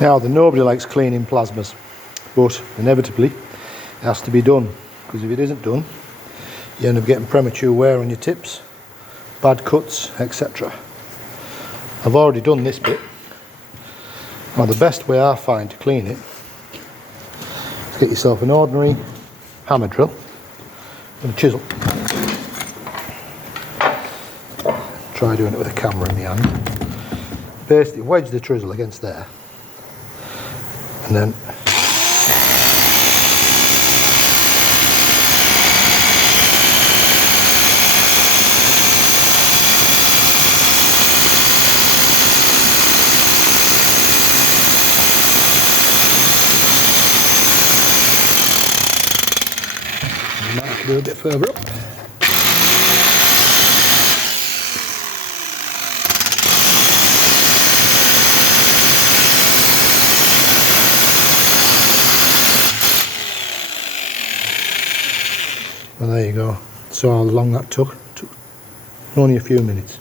Now, nobody likes cleaning plasmas, but inevitably it has to be done, because if it isn't done, you end up getting premature wear on your tips, bad cuts, etc. I've already done this bit. Now, the best way I find to clean it is get yourself an ordinary hammer drill and a chisel. Try doing it with a camera in the hand. Basically wedge the chisel against there, and then you might have to do a bit further up. Well, there you go. So how long that took only a few minutes.